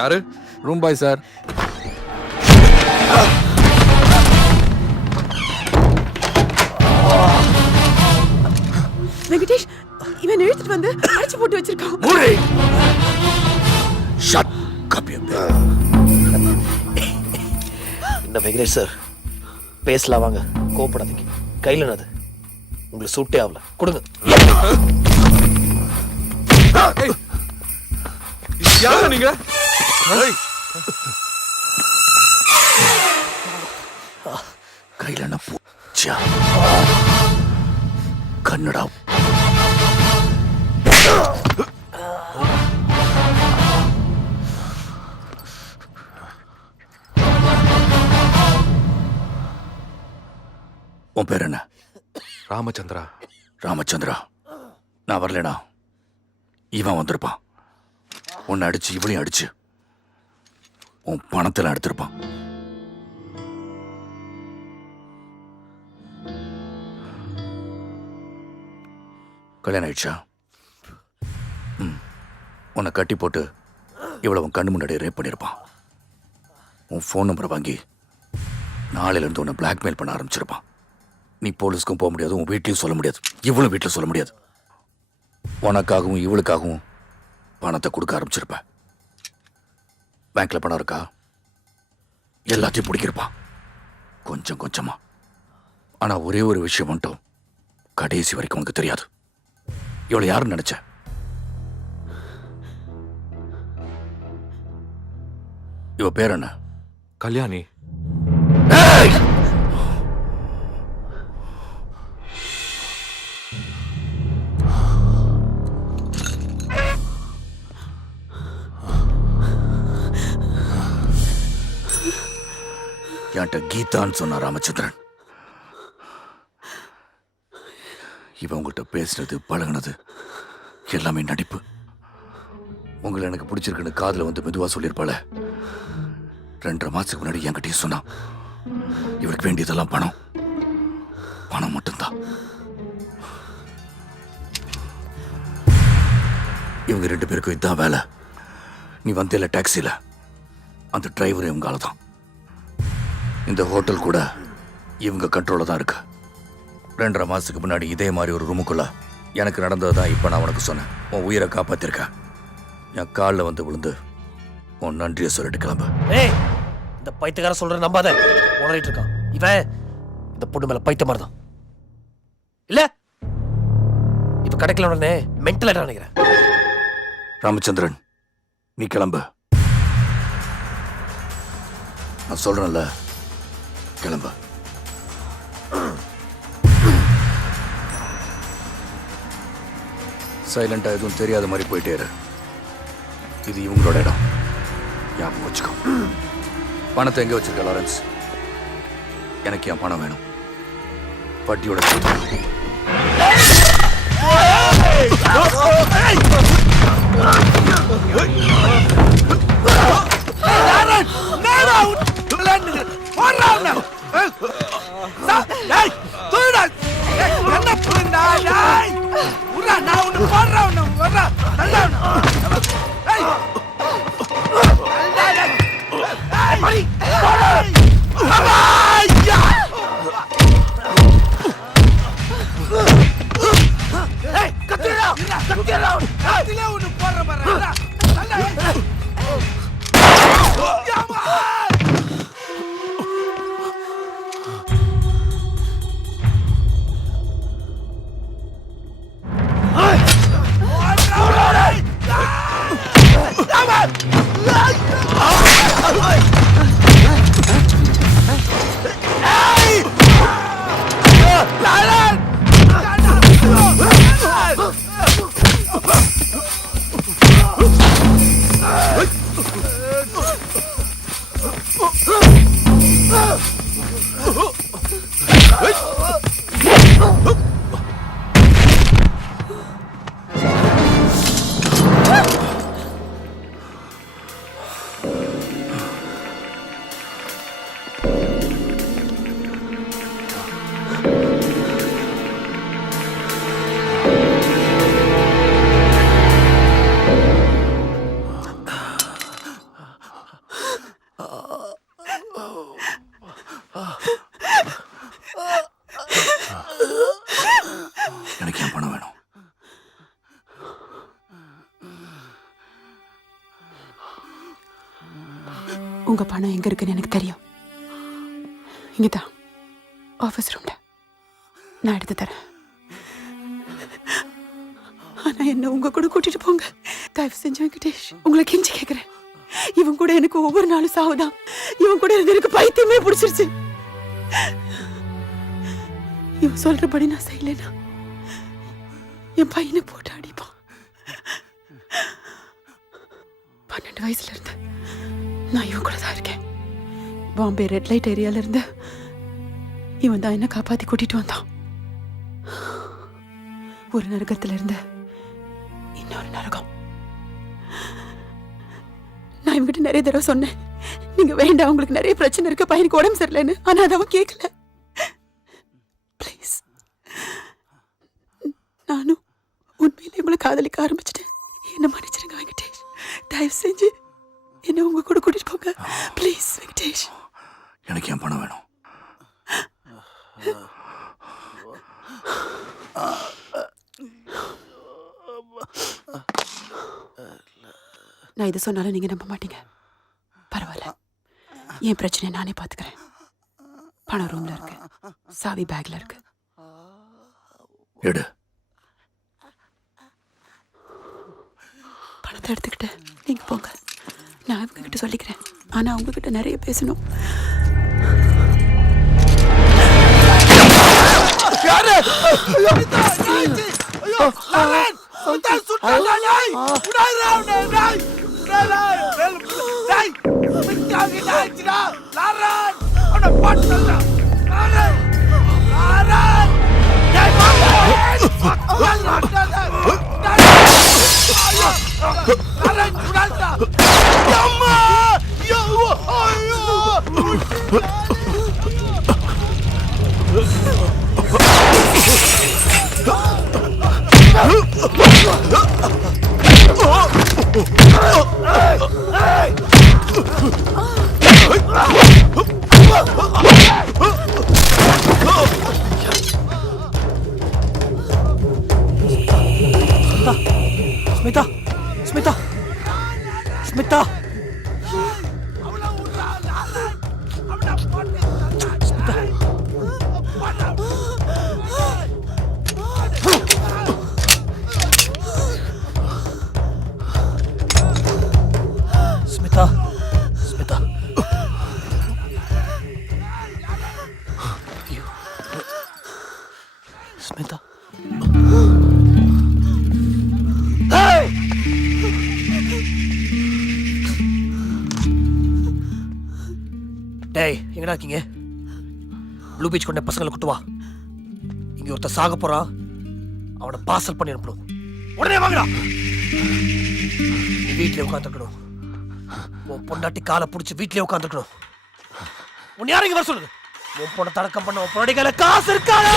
யாரு? Room bye sir. Venkatesh, இவன் இழுத்துட்டு வந்து அடிச்சு போட்டு வச்சிருக்கான். மூடி. Shut up you. இந்த வெங்கடேஷ் சார் பேசலாம் வாங்க, கோபப்படாதீங்க. கையில் என்னது? உங்களுக்கு சூட்டே ஆகல, கொடுங்க. யாரு நீங்க? கையில என்ன பூச்சா? கன்னடா. உன் பேர் என்ன? ராமச்சந்திரா. ராமச்சந்திரா, நான் வரலடா. இவன் வந்திருப்பான். உன்னை அடிச்சு இவளையும் அடிச்சு உன் பணத்தில் எடுத்திருப்பான். கல்யாணம் ஆயிடுச்சா? உன்னை கட்டி போட்டு இவ்வளவு உன் கண்ணு முன்னாடி ரேப் பண்ணியிருப்பான். உன் ஃபோன் நம்பரை வாங்கி நாளையிலேருந்து உன்னை பிளாக்மெயில் பண்ண ஆரம்பிச்சிருப்பான். நீ போலீஸ்க்கும் போக முடியாது, உன் வீட்லையும் சொல்ல முடியாது, இவளும் வீட்டில் சொல்ல முடியாது. உனக்காகவும் இவளுக்காகவும் பணத்தை கொடுக்க ஆரம்பிச்சிருப்ப. பேங்க்ல பணம் இருக்கா? எல்லாத்தையும் பிடிக்கிருப்பான் கொஞ்சம் கொஞ்சமா. ஆனா ஒரே ஒரு விஷயம் மட்டும் கடைசி வரைக்கும் உனக்கு தெரியாது. இவளை யாருன்னு நினைச்ச? இவ பேர் என்ன? கல்யாணி. என்கிட்ட கீதான்னு சொன்ன ராமச்சந்திரன். இவன் உங்கள்கிட்ட பேசினது பழகினது எல்லாமே நடிப்பு. உங்களை எனக்கு பிடிச்சிருக்குன்னு காதுல வந்து மெதுவா சொல்லியிருப்பாள. 2.5 மாசத்துக்கு முன்னாடி என்கிட்டயும் சொன்னான். இவளுக்கு வேண்டியதெல்லாம் பணம், பணம் மட்டும்தான். இவங்க 2 பேருக்கும் இதுதான் வேலை. நீ வந்தில டாக்ஸில, அந்த டிரைவர் இவங்க ஆளுதான். இந்த ஹோட்டல் கூட இவங்க கண்ட்ரோல தான் இருக்கு. 2.5 மாசத்துக்கு முன்னாடி இதே மாதிரி ஒரு ரூமுக்குள்ள எனக்கு நடந்ததுதான் இப்ப நான் உனக்கு சொன்னேன். உன் உயிரை காப்பாத்திருக்கேன். என் காலில் வந்து விழுந்து உன் நன்றியை சொல்லிட்டு கிளம்ப. ஏய், இந்த பைத்தியக்கார சொல்ற நம்பாத. உளறிட்டு இருக்கான் இவன். இந்த பொண்ணு மேல பைத்த மாதிரி தான் இல்ல? இப்ப கிடைக்கல உடனே மென்டல் ஆயிட்டா நினைக்கிறேன். ராமச்சந்திரன், நீ கிளம்பு. நான் சொல்றேன்ல, கிளம்பு. சைலண்டா எதுவும் தெரியாத மாதிரி போயிட்டே இரு. இது இவங்களோட இடம், ஞாபகம் வச்சுக்கோ. பணத்தை எங்க வச்சிருக்க லாரன்ஸ்? எனக்கு என் பணம் வேணும், வட்டியோட சேர்த்து. உங்க பணம் எங்க இருக்குன்னு எனக்கு தெரியும். இங்கதான் ஆபீஸ் ரூம்ல நான் எடுத்து தரேன். ஆனா என்ன உங்க கூட கூட்டிட்டு போங்க. தயவு செஞ்சு வெங்கடேஷ், உங்களை கெஞ்சி கேக்குறேன். இவன் கூட எனக்கு ஒவ்வொரு நாளும் சாவுதான். இவன் கூட இருந்து எனக்கு பைத்தியமே பிடிச்சிருச்சு. இவன் சொல்றபடி நான் செய்யலனா என் பையனை போட்டு அடிப்பான். 12 வயசுல இருந்து நான் இவன் கூட தான் இருக்கேன். பாம்பே ரெட் லைட் ஏரியால இருந்து இவன் தான் என்ன காப்பாத்தி கூட்டிட்டு வந்தான். ஒரு நரகத்துல இருந்து இன்னொரு நரகம். நான் இவங்கிட்ட நிறைய தடவை சொன்னேன், நீங்க வேண்டாம், உங்களுக்கு நிறைய பிரச்சனை இருக்கு, பையனுக்கு உடம்பு சரியில்லைன்னு. ஆனா அதை அவன் கேட்கல. ப்ளீஸ், நானும் உண்மையிலே உங்களை காதலிக்க ஆரம்பிச்சிட்டேன். என்ன மன்னிச்சிருங்க வெங்கடேஷ். தயவு செஞ்சு என்ன உங்க கூட கூட்டிட்டு போங்க ப்ளீஸ். வெங்கடேஷ், எனக்கு என் பணம் வேணும். நான் இது சொன்னாலும் நீங்க நம்ப மாட்டீங்க. பரவாயில்ல, என் பிரச்சனையை நானே பாத்துக்கிறேன். பணம் ரூம்ல இருக்கு, சாவி பேக்ல இருக்கு. எடு. பணத்தை எடுத்துக்கிட்டு நீங்க போங்க. நான் இவங்க கிட்ட சொல்லிக்கிறேன். ஆனா உங்ககிட்ட நிறைய பேசணும். ஸ்மிதா, ஸ்மிதா, ஸ்மிதா, ஸ்மிதா, ஸ்மிதா. ஐயோ, ஸ்மிதா. டேய், எங்கடா இருக்கீங்க? ப்ளூ பீச் கொண்ட பசங்களை கூட்டு வா. இங்க ஒருத்தர் சாக போறா, அவனை பார்சல் பண்ணி அனுப்பணும். உடனே வாங்கடா. நீ வீட்லயே உட்காந்துருக்கணும். உன் பொண்டாட்டி காலை பிடிச்சி வீட்லயே உட்காந்துருக்கணும். உன் யாரும் இங்க வர சொல்லுது? உன் பொண்ணை தடக்கம் பண்ண உன் பொண்ணாடி கையில காசு இருக்காடா?